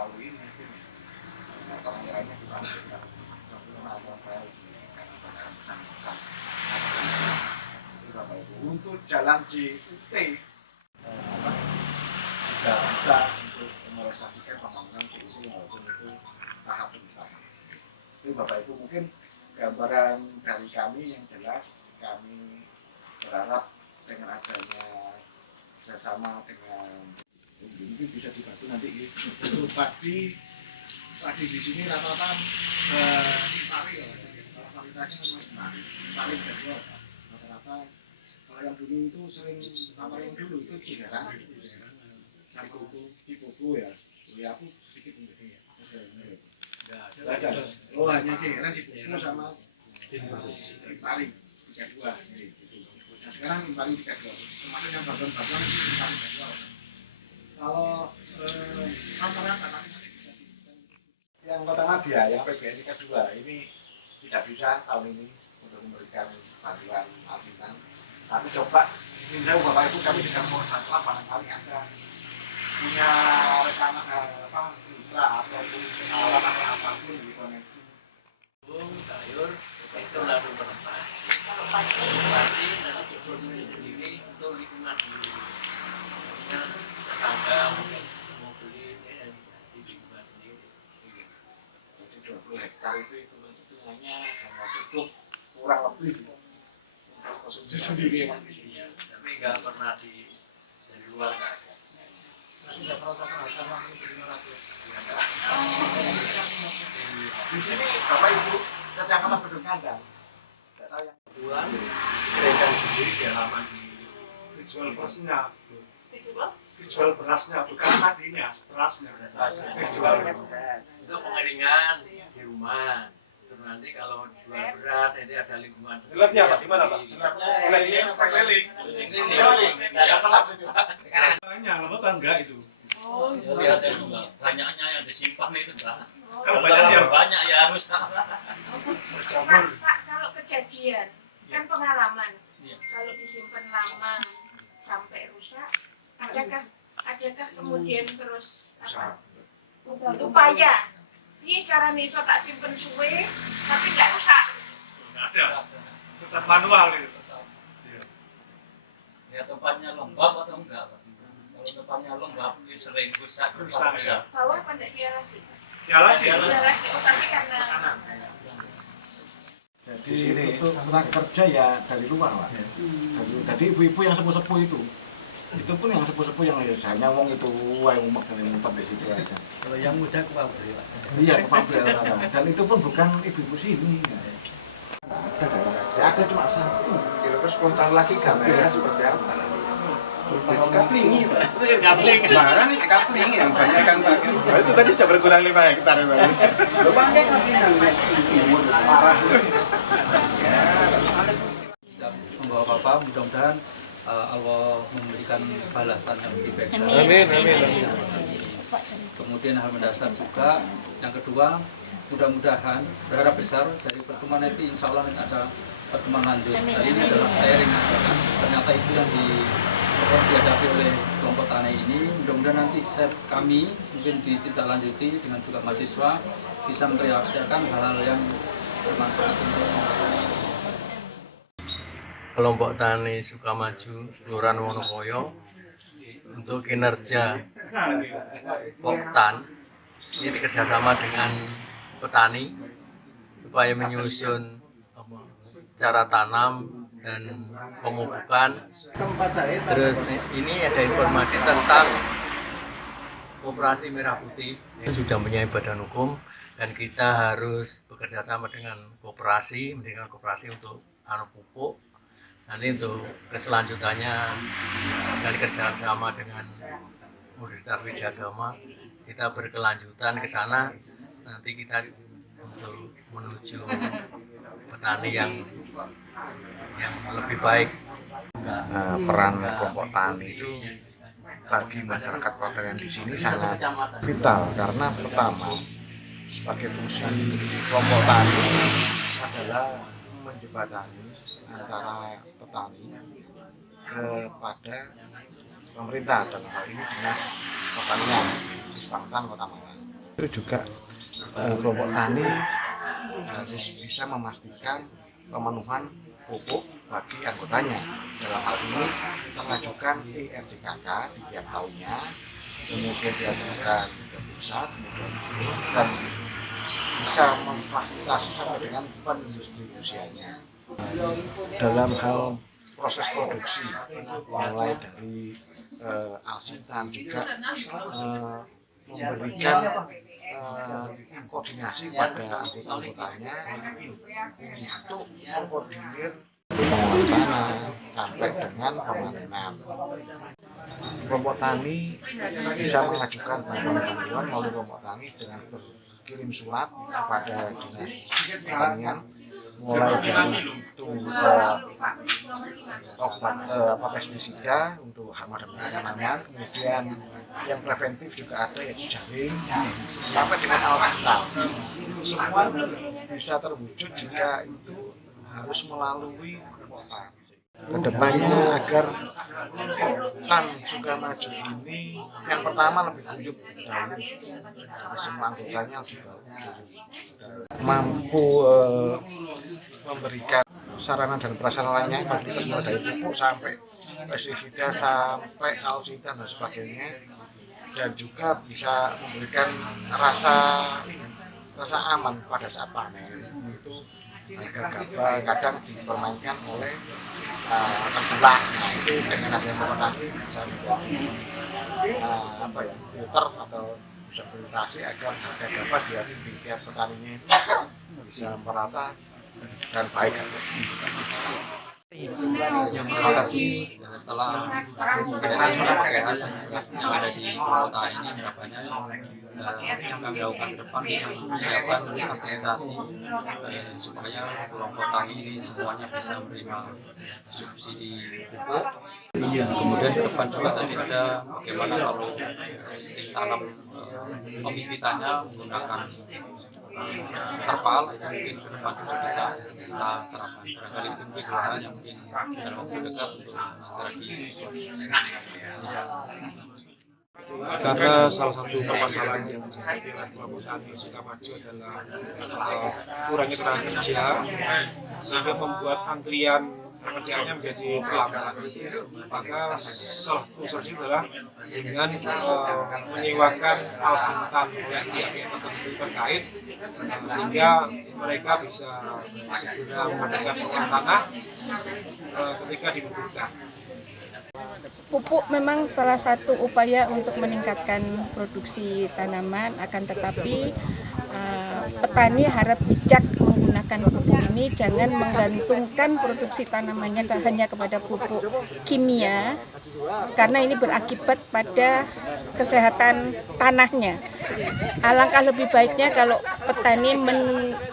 terlalu ini pengajarannya kurang pesan-pesan Bapak Ibu untuk jalan JUT juga bisa untuk merealisasikan pembangunan JUT walaupun itu tahap pertama. Itu Bapak Ibu mungkin gambaran dari kami yang jelas. Kami berharap dengan adanya kerjasama dengan mungkin bisa dibantu nanti untuk padi di sini rata-rata impari ya, kualitasnya memang impari kedua rata-rata. Kalau yang dulu itu sering apa yang dulu itu Ciherang, Cikuku ya. Ya aku sedikit mungkin ya. Ada. Oh hanya Ciherang, Cikuku sama impari 32. Nah sekarang impari 32. Termasuk yang bagian-bagian itu impari 32. Kalau rata-rata nanti bisa yang Kota Madia, yang PBN tingkat 2 ini tidak bisa tahun ini untuk memberikan bantuan asinan. Tapi coba, ingin saya Bapak Ibu kami tidak mau setelah barangkali Anda punya rekaman mitra ataupun alat atau apapun di koneksi. Sayur itu lalu berpati nanti produksi sendiri untuk lingkungan dulu. Tetangga mau beli di lingkungan sendiri. Jadi 20 hektar itu hitungannya hanya cukup kurang lebih sih untuk konsumsi sendiri mas. Tapi nggak pernah dari luar nggak ada. Tidak pernah sama di sini Bapak Ibu ternyata penduduk kandang. Data yang Bulan dikerjakan sendiri di halaman dijual berasnya, Dijual? dijual berasnya bukan madinya, berasnya. Dijual. itu pengeringan di rumah. Terus nanti kalau jual berat nanti ada lingkungan. Gelapnya apa? Gimana Pak? Gelapnya apa keliling? nggak salah sih Pak. Tanya, lama enggak itu? Oh, Lihat ya, banyaknya yang disimpan itu enggak. Kalau banyak ya harus berjamur. Pak, kalau kejadian kan pengalaman. Iya. Kalau disimpan lama sampai rusak, adakah kemudian terus apa? Upaya. Ini cara nih so tak simpen suwe, tapi nggak rusak. Enggak ada. Tetap manual itu. ya tempatnya lembab atau enggak Pak? Kalau tempatnya lembab itu sering rusak Ya. Bawah apa enggak dialasi? Dialasi. Dialasi, oh tapi karena Jadi itu tenaga kerja ya dari luar Pak. Jadi ibu-ibu yang sepuh-sepuh itu pun yang sepuh-sepuh yang biasanya wong itu yang umek dan ngumpet di situ aja. Kalau yang muda ke pabrik, Pak. Iya ke pabrik dan itu pun bukan ibu-ibu sini. Ada cuma satu. Terus spontan lagi gambarnya seperti apa nanti? Kaplingi, Pak. Kapling. Bahkan ini kapling yang banyak kan Pak. Itu tadi sudah berkurang 5 hektar ya Pak. Lo pakai kaplingan, Mas. Parah. Kita membawa Bapak, mudah-mudahan Allah memberikan balasan yang lebih baik. Amin, amin. Kemudian hal mendasar juga, yang kedua, mudah-mudahan berharap besar dari pertemuan ini, insya Allah ada pertemuan lanjut. Kali ini adalah sharing, ternyata itu yang dihadapi oleh kelompok tani ini. Mudah-mudahan nanti kami mungkin ditindaklanjuti dengan juga mahasiswa bisa merealisasikan hal-hal yang bermanfaat untuk Kelompok Tani Sukamaju Kelurahan Wonokoyo untuk kinerja Poktan ini kerjasama dengan petani supaya menyusun cara tanam dan pemupukan. Terus ini ada informasi tentang Koperasi Merah Putih itu sudah mempunyai badan hukum dan kita harus bekerja sama dengan koperasi, mendirikan koperasi untuk tanam pupuk. Nanti untuk keselanjutannya dan kerjasama dengan Universitas Widyagama kita berkelanjutan ke sana. Nanti kita untuk menuju petani yang lebih baik. Peran kelompok tani itu bagi masyarakat pertanian di sini sangat vital karena pertama sebagai fungsi kelompok tani adalah menjembatani antara petani kepada pemerintah dalam hal ini Dinas Pertanian Dispangtan Kota Malang. Itu juga kelompok tani harus bisa memastikan pemenuhan pupuk bagi anggotanya. Dalam hal ini mengajukan ERDKK di tiap tahunnya, kemudian diajukan ke pusat, dan bisa memfasilitasi sampai dengan pendistribusiannya. Dalam hal proses produksi, mulai dari alsitan juga memberikan koordinasi pada anggota-anggotanya untuk mengkoordinir pengelolaan tanah sampai dengan pemanenan. Kelompok tani bisa mengajukan bantuan melalui kelompok tani dengan berkirim surat kepada Dinas Pertanian, mulai dari itu obat pestisida untuk hama dan tanaman, kemudian yang preventif juga ada, yaitu jaring, sampai dengan alsitan. Itu semua bisa terwujud jika itu harus melalui kelompok tani. Kedepannya agar hutan Sukamaju ini yang pertama lebih guyup dahulu, semua anggotanya lebih mampu memberikan sarana dan prasarananya, fasilitas mulai dari pupuk sampai pestisida sampai alsitan dan sebagainya, dan juga bisa memberikan rasa aman pada saat panen. Itu harga kadang dipermainkan oleh tengkulak. Nah, itu dengan adanya kelompok tani bisa menjadi filter atau bisa berorientasi agar harga gabah di tiap petaninya itu bisa merata dan baik. Terima kasih. Setelah saya yang ada di kota ini, harapannya yang kami lakukan ke depan persiapan akreditasi supaya kelompok tani ini semuanya bisa menerima subsidi pupuk. Kemudian ke depan juga tadi ada bagaimana kalau sistem tanam pembibitannya menggunakan terpal, mungkin ke depan juga bisa kita terapkan. Barangkali itu mungkin hal yang mungkin dalam waktu dekat untuk segera Karena salah satu permasalahan yang terjadi oleh kelompok tani Sukamaju adalah kurangnya tenaga kerja, sehingga membuat antrian pekerjaannya menjadi terlambat. Maka salah satu solusi adalah dengan menyewakan alsitan oleh pihak tertentu terkait, sehingga mereka bisa segera mendapatkan tanah ketika dibutuhkan. Pupuk memang salah satu upaya untuk meningkatkan produksi tanaman, akan tetapi petani harap bijak menggunakan pupuk ini, jangan menggantungkan produksi tanamannya hanya kepada pupuk kimia, karena ini berakibat pada kesehatan tanahnya. Alangkah lebih baiknya kalau petani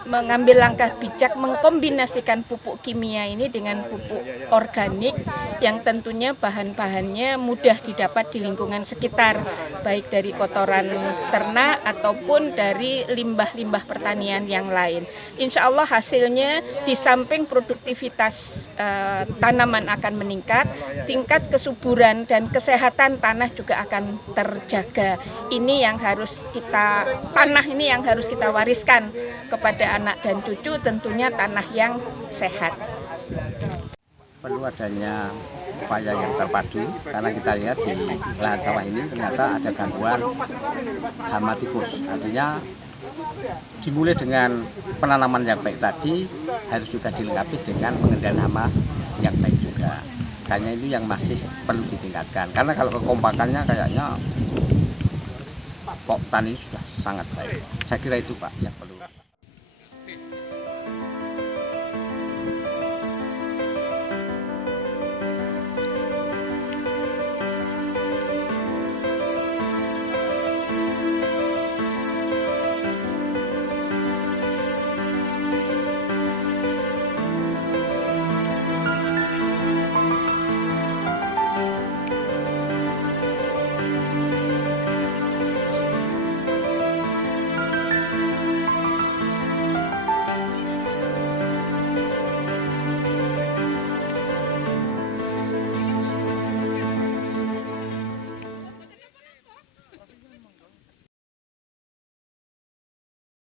mengambil langkah bijak mengkombinasikan pupuk kimia ini dengan pupuk organik yang tentunya bahan-bahannya mudah didapat di lingkungan sekitar, baik dari kotoran ternak ataupun dari limbah-limbah pertanian yang lain. Insya Allah hasilnya di samping produktivitas tanaman akan meningkat, tingkat kesuburan dan kesehatan tanah juga akan terjaga. Ini yang harus tanah ini yang harus kita wariskan kepada anak dan cucu, tentunya tanah yang sehat. Perlu adanya upaya yang terpadu, karena kita lihat di lahan sawah ini ternyata ada gangguan hama tikus. Artinya dimulai dengan penanaman yang baik tadi harus juga dilengkapi dengan pengendalian hama yang baik juga. Kayaknya itu yang masih perlu ditingkatkan, karena kalau kekompakannya kayaknya kok tani sudah sangat baik. Saya kira itu Pak yang perlu.